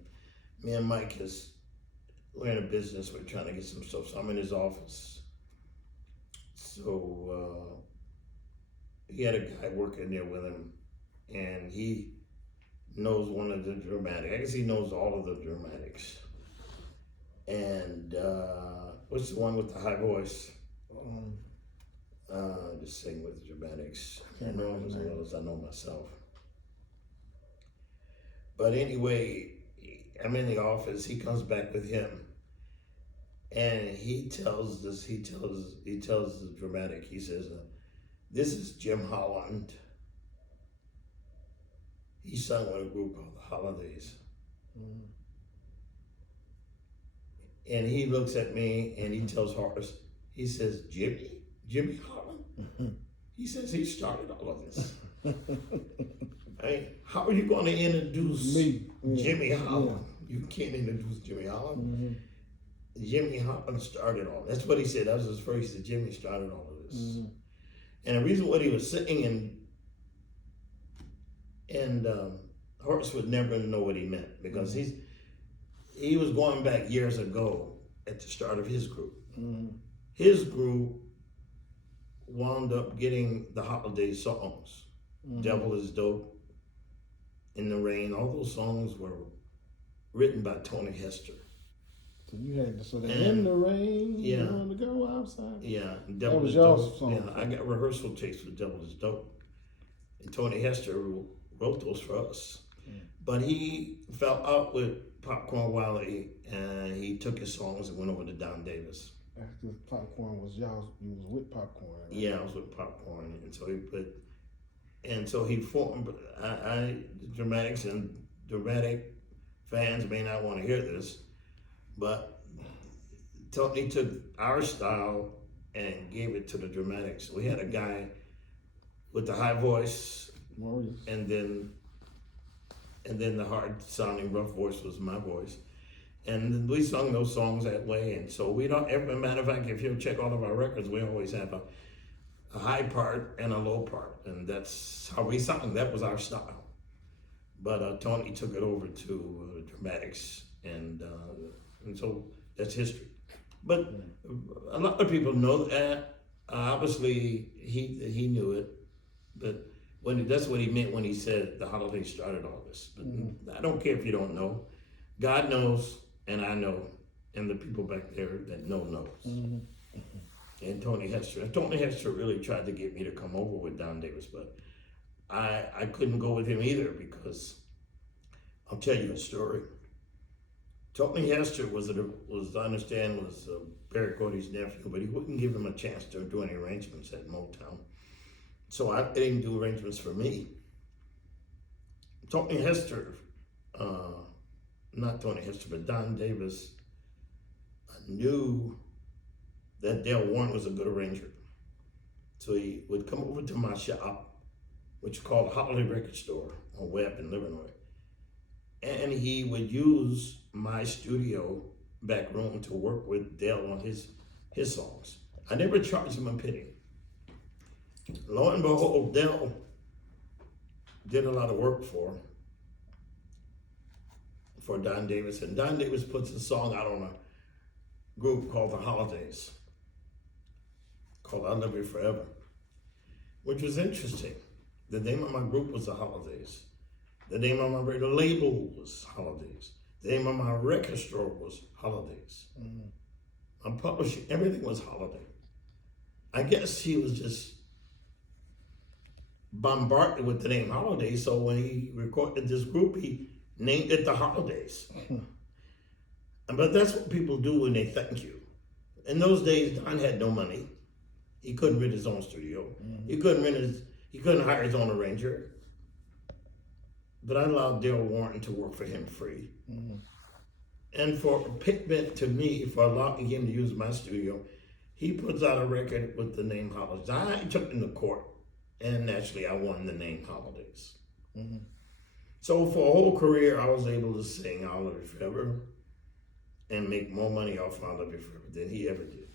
me and Mike we're in a business. We're trying to get some stuff. So I'm in his office. So he had a guy working there with him, and he knows one of the dramatics. I guess he knows all of the dramatics. And what's the one with the high voice? Just sing with the dramatics. I know him as well as I know myself. But anyway, I'm in the office. He comes back with him, and he tells the dramatic. He says, "This is Jim Holland. He sung with a group called the Holidays." And he looks at me and he tells Horace, he says, Jimmy Holland? He says he started all of this. I mean, how are you going to introduce Me. Jimmy Holland? You can't introduce Jimmy Holland. Jimmy Holland started all. That's what he said. That was his first. He said Jimmy started all of this. And the reason what he was singing and Horace would never know what he meant because he was going back years ago at the start of his group. His group wound up getting the holiday songs. Devil is Dope, In the Rain, all those songs were written by Tony Hester. So you had In the Rain, yeah. You want to go outside? Yeah, That was y'all's song. Yeah, I got rehearsal tapes with Devil is Dope. And Tony Hester wrote those for us. But he fell out with Popcorn Wally and he took his songs and went over to Don Davis. After Popcorn was you was with Popcorn. Right? Yeah, I was with Popcorn, and so he formed. The dramatics and dramatic fans may not want to hear this, but Tony took our style and gave it to the dramatics. We had a guy with the high voice, Maurice. and then the hard sounding rough voice was my voice. And we sung those songs that way. And so we don't, as a matter of fact, if you check all of our records, we always have a high part and a low part. And that's how we sung. That was our style. But Tony took it over to dramatics. And so that's history. But a lot of people know that. Obviously, he knew it. But that's what he meant when he said the holidays started all this. But I don't care if you don't know. God knows. And I know, and the people back there that knows. And Tony Hester really tried to get me to come over with Don Davis, but I couldn't go with him either because I'll tell you a story. Tony Hester was Barry Cody's nephew, but he wouldn't give him a chance to do any arrangements at Motown. So I let him do arrangements for me. Tony Hester, not Tony Hester, but Don Davis knew that Dale Warren was a good arranger. So he would come over to my shop which is called the Holiday Record Store on Webb in Livernois. And he would use my studio back room to work with Dale on his songs. I never charged him a penny. Lo and behold, Dale did a lot of work for Don Davis, and Don Davis puts a song out on a group called The Holidays, called I Love You Forever, which was interesting. The name of my group was The Holidays. The name of my radio label was Holidays. The name of my record store was Holidays. I'm publishing, everything was Holiday. I guess he was just bombarded with the name Holiday, so when he recorded this group, he named it The Holidays. But that's what people do when they thank you. In those days, Don had no money. He couldn't rent his own studio. He couldn't hire his own arranger. But I allowed Dale Warren to work for him free. And for payment to me, for allowing him to use my studio, he puts out a record with the name Holidays. I took him to court, and naturally I won the name Holidays. So for a whole career, I was able to sing I Love You Forever and make more money off I Love You Forever than he ever did.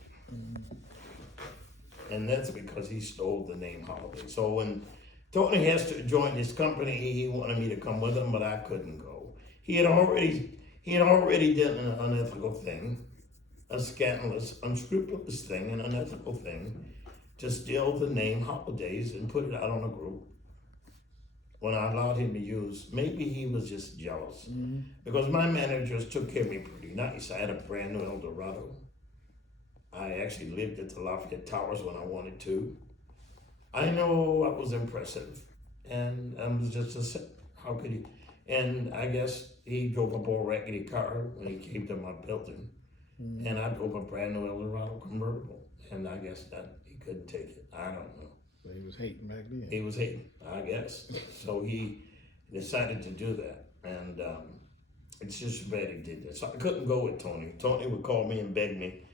And that's because he stole the name Holiday. So when Tony Hester joined his company, he wanted me to come with him, but I couldn't go. He had already done an unethical thing, a scandalous, unscrupulous thing, an unethical thing, to steal the name Holidays and put it out on a group. When I allowed him to use, maybe he was just jealous. Because my managers took care of me pretty nice. I had a brand new Eldorado. I actually lived at the Lafayette Towers when I wanted to. I know I was impressive, and I was just how could he? And I guess he drove a old raggedy car when he came to my building, and I drove a brand new Eldorado convertible, and I guess that he couldn't take it. I don't know. So he was hating back then. He was hating, I guess. So he decided to do that, and it's just bad he did that. So I couldn't go with Tony. Tony would call me and beg me,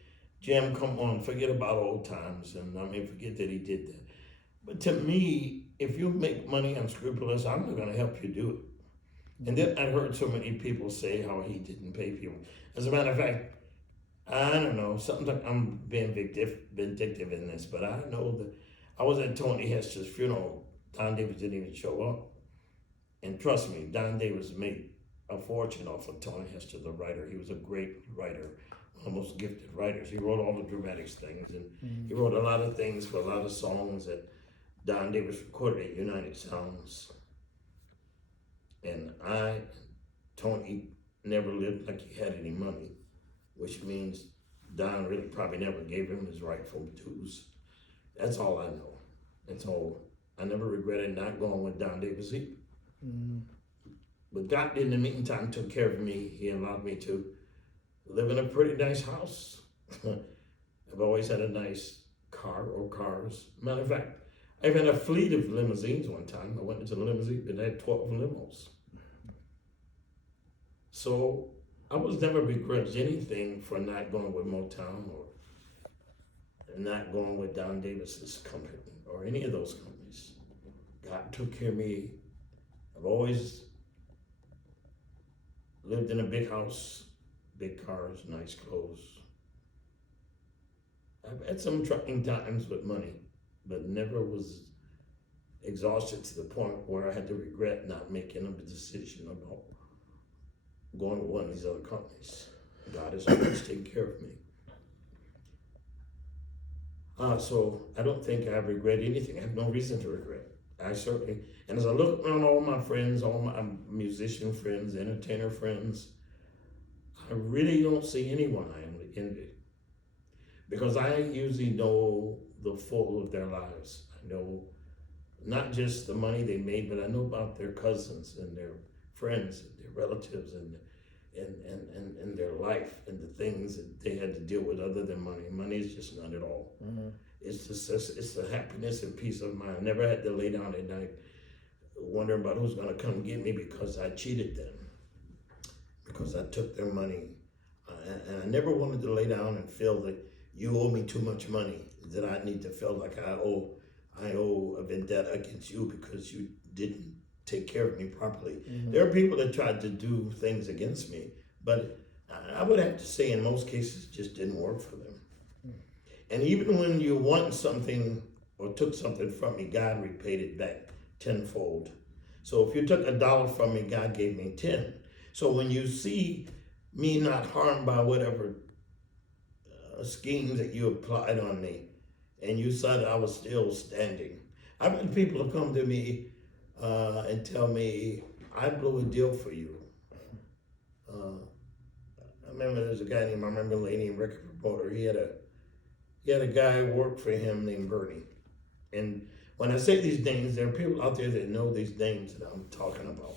Jim, come on, forget about old times, and forget that he did that. But to me, if you make money unscrupulous, I'm not going to help you do it. And then I heard so many people say how he didn't pay people. As a matter of fact, I don't know, something like I'm being vindictive in this, but I know that I was at Tony Hester's funeral. Don Davis didn't even show up. And trust me, Don Davis made a fortune off of Tony Hester, the writer. He was a great writer, one of the most gifted writers. He wrote all the dramatics things, and he wrote a lot of things for a lot of songs that Don Davis recorded at United Sounds. And Tony never lived like he had any money, which means Don really probably never gave him his rightful dues. That's all I know. That's all. I never regretted not going with Don Davis either. But God, in the meantime, took care of me. He allowed me to live in a pretty nice house. I've always had a nice car or cars. Matter of fact, I've had a fleet of limousines one time. I went into the limousine and I had 12 limos. So I was never begrudged anything for not going with Motown or not going with Don Davis's company or any of those companies. God took care of me. I've always lived in a big house, big cars, nice clothes. I've had some trying times with money, but never was exhausted to the point where I had to regret not making a decision about going with one of these other companies. God has always taken care of me. So I don't think I regret anything. I have no reason to regret. I certainly, and as I look around all my friends, all my musician friends, entertainer friends, I really don't see anyone I envy. Because I usually know the full of their lives. I know not just the money they made, but I know about their cousins and their friends and their relatives and their life and the things that they had to deal with other than money. Money is just not at all. It's just it's the happiness and peace of mind. I never had to lay down at night wondering about who's gonna come get me because I cheated them, because I took their money. And I never wanted to lay down and feel that you owe me too much money, that I need to feel like I owe a vendetta against you because you didn't take care of me properly. There are people that tried to do things against me, but I would have to say in most cases it just didn't work for them. And even when you want something or took something from me, God repaid it back tenfold. So if you took $1 from me, God gave me 10. So when you see me not harmed by whatever schemes that you applied on me, and you saw that I was still standing, I've had people to come to me and tell me, I blew a deal for you. I remember there's a guy named, I remember Laney, record promoter, he had a guy who worked for him named Bernie. And when I say these names, there are people out there that know these names that I'm talking about.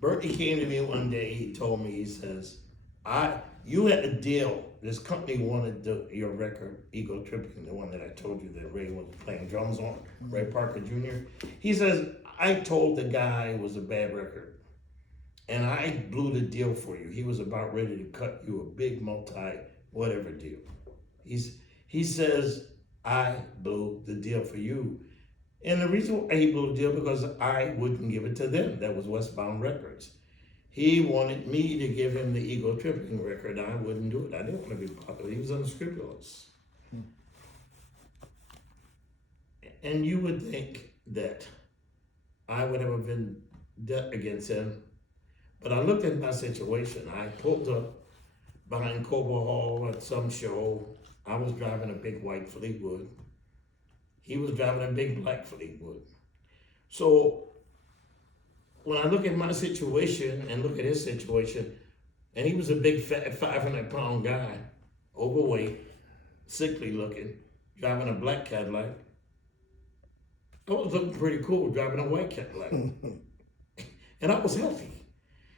Bernie came to me one day, he told me, he says, you had a deal, this company wanted your record, Ego Tripping, the one that I told you that Ray was playing drums on, Ray Parker Jr. He says, I told the guy it was a bad record, and I blew the deal for you. He was about ready to cut you a big multi-whatever deal. He says, I blew the deal for you. And the reason why he blew the deal, because I wouldn't give it to them. That was Westbound Records. He wanted me to give him the Ego Tripping record. I wouldn't do it. I didn't want to be popular. He was unscrupulous. And you would think that I would have been debt against him. But I looked at my situation. I pulled up behind Cobo Hall at some show. I was driving a big white Fleetwood. He was driving a big black Fleetwood. So when I look at my situation and look at his situation, and he was a big fat 500-pound guy, overweight, sickly looking, driving a black Cadillac. I was looking pretty cool driving a white Cadillac. And I was healthy.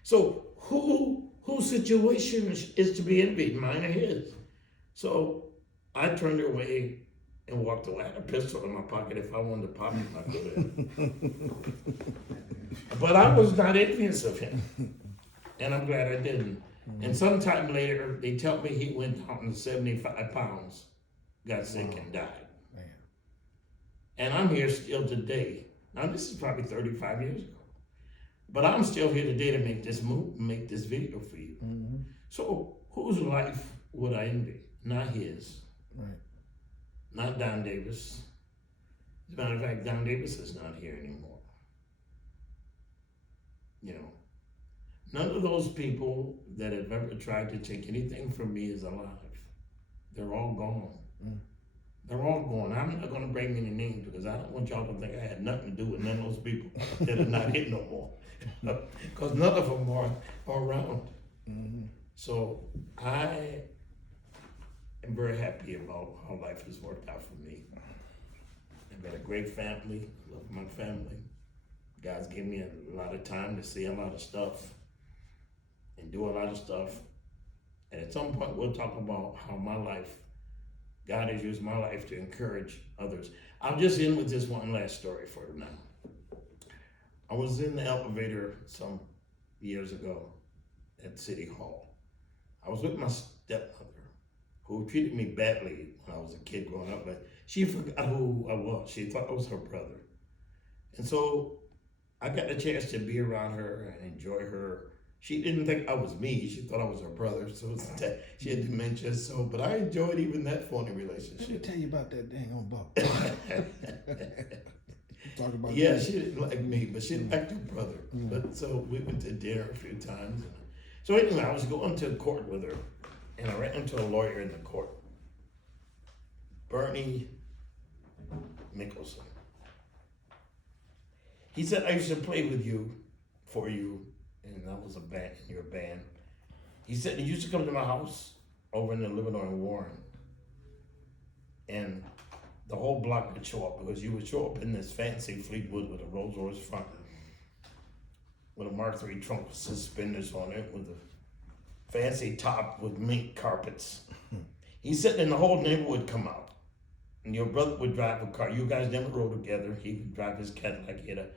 So whose situation is to be envied, mine or his? So I turned away and walked away. I had a pistol in my pocket. If I wanted to pop him, I could have. But I was not envious of him. And I'm glad I didn't. And sometime later, they tell me he went down to 75 pounds, got sick and died. Man. And I'm here still today. Now this is probably 35 years ago. But I'm still here today to make this move, make this video for you. So whose life would I envy? Not his. Right. Not Don Davis. As a matter of fact, Don Davis is not here anymore. You know, none of those people that have ever tried to take anything from me is alive. They're all gone. They're all gone. I'm not going to bring any names because I don't want y'all to think I had nothing to do with none of those people that are not here no more. Because none of them are around. So I am very happy about how life has worked out for me. I've got a great family, love my family. God's given me a lot of time to see a lot of stuff and do a lot of stuff. And at some point we'll talk about how my life, God has used my life to encourage others. I'll just end with this one last story for now. I was in the elevator some years ago at City Hall. I was with my stepmother, who treated me badly when I was a kid growing up, but she forgot who I was. She thought I was her brother. And so I got the chance to be around her and enjoy her. She didn't think I was me. She thought I was her brother. So she had dementia. So, but I enjoyed even that phony relationship. Let me tell you about that dang on buck. Talk about Yeah, that. she didn't like me, but she liked her brother. But so we went to dinner a few times. So anyway, I was going to court with her, and I ran into a lawyer in the court, Bernie Mickelson. He said, I used to play with you, for you, and I was a band, in your band. He said, he used to come to my house over in the Livernois and Warren, and the whole block would show up because you would show up in this fancy Fleetwood with a Rolls Royce front, with a Mark III trunk with suspenders on it, with a fancy top with mink carpets. He said, and the whole neighborhood would come out. And your brother would drive a car. You guys never rode together. He would drive his Cadillac. He had a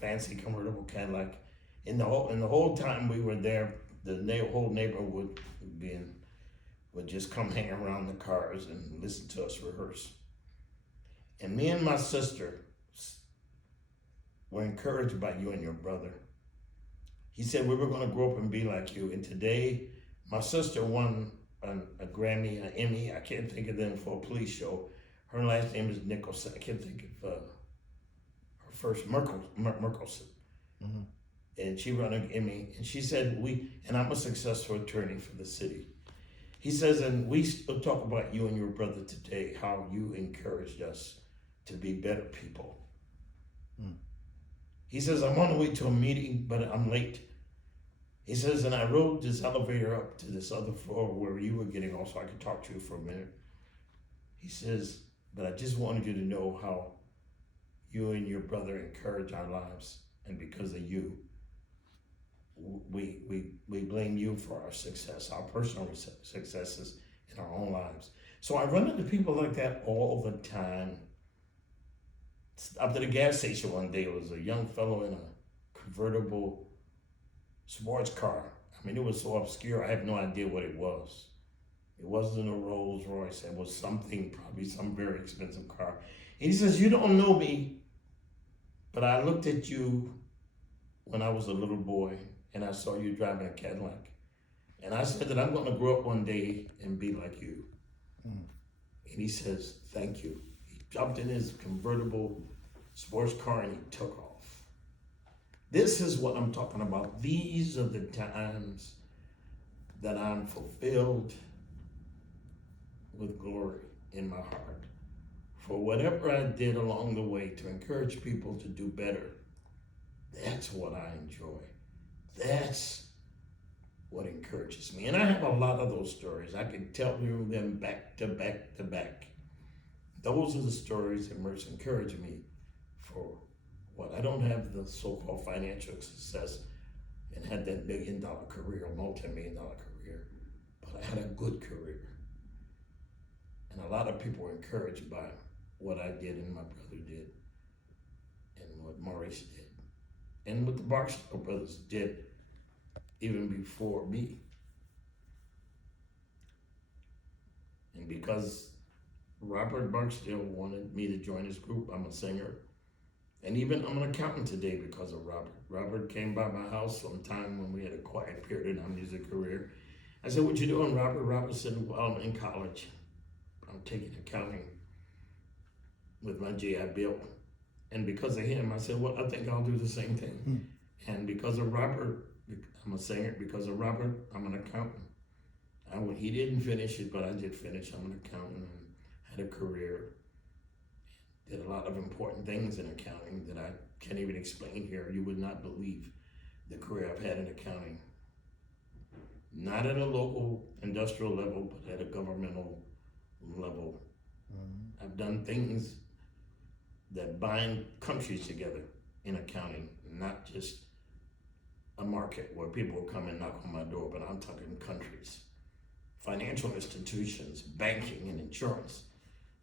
fancy convertible Cadillac. And the whole time we were there, the whole neighborhood would just come hang around the cars and listen to us rehearse. And me and my sister were encouraged by you and your brother. He said we were going to grow up and be like you. And today, my sister won a Grammy, an Emmy. I can't think of them for a police show. Her last name is Nicholson. I can't think of her first, Merkelson. Mm-hmm. And she won an Emmy. And she said, and I'm a successful attorney for the city. He says, and we still talk about you and your brother today, how you encouraged us to be better people. Mm. He says, I'm on the way to a meeting, but I'm late. He says, and I rode this elevator up to this other floor where you were getting off so I could talk to you for a minute. He says, but I just wanted you to know how you and your brother encourage our lives. And because of you, we blame you for our success, our personal successes in our own lives. So I run into people like that all the time. Up to the gas station one day, it was a young fellow in a convertible sports car. I mean, it was so obscure, I have no idea what it was. It wasn't a Rolls Royce, it was something, probably some very expensive car. And he says, you don't know me, but I looked at you when I was a little boy and I saw you driving a Cadillac. And I said that I'm going to grow up one day and be like you. Mm. And he says, thank you. He jumped in his convertible sports car and he took off. This is what I'm talking about. These are the times that I'm fulfilled with glory in my heart for whatever I did along the way to encourage people to do better. That's what I enjoy. That's what encourages me. And I have a lot of those stories. I can tell you them back to back to back. Those are the stories that most encourage me for what I don't have the so-called financial success and had that $1 million career, multi-million-dollar career, but I had a good career. And a lot of people were encouraged by what I did and my brother did and what Maurice did and what the Barksdale brothers did even before me. And because Robert Barksdale wanted me to join his group, I'm a singer. And even I'm an accountant today because of Robert. Robert came by my house sometime when we had a quiet period in our music career. I said, what you doing, Robert? Robert said, well, I'm in college. I'm taking accounting with my GI Bill. And because of him, I said, well, I think I'll do the same thing. And because of Robert, I'm a singer. Because of Robert, I'm an accountant. He didn't finish it, but I did finish. I'm an accountant and had a career. Did a lot of important things in accounting that I can't even explain here. You would not believe the career I've had in accounting. Not at a local industrial level, but at a governmental level. Mm-hmm. I've done things that bind countries together in accounting, not just a market where people will come and knock on my door, but I'm talking countries. Financial institutions, banking and insurance,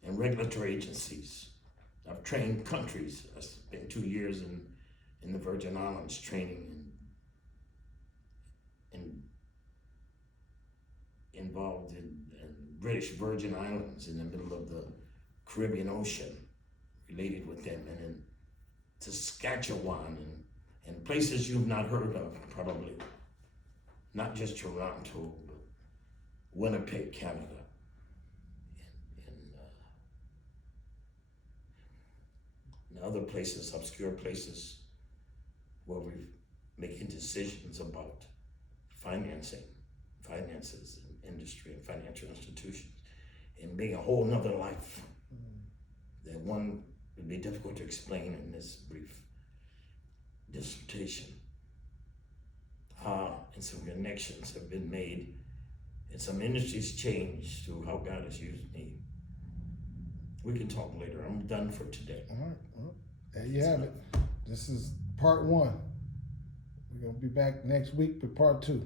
and regulatory agencies. I've trained countries. I spent 2 years in the Virgin Islands training and involved in British Virgin Islands in the middle of the Caribbean Ocean, related with them, and in Saskatchewan and places you've not heard of, probably. Not just Toronto, but Winnipeg, Canada. And other places, obscure places, where we're making decisions about finances in industry and financial institutions, and being a whole nother life that one would be difficult to explain in this brief dissertation. And some connections have been made, and some industries changed through how God has used me. We can talk later. I'm done for today. All right. Well, there you have it. This is part 1. We're going to be back next week with part 2.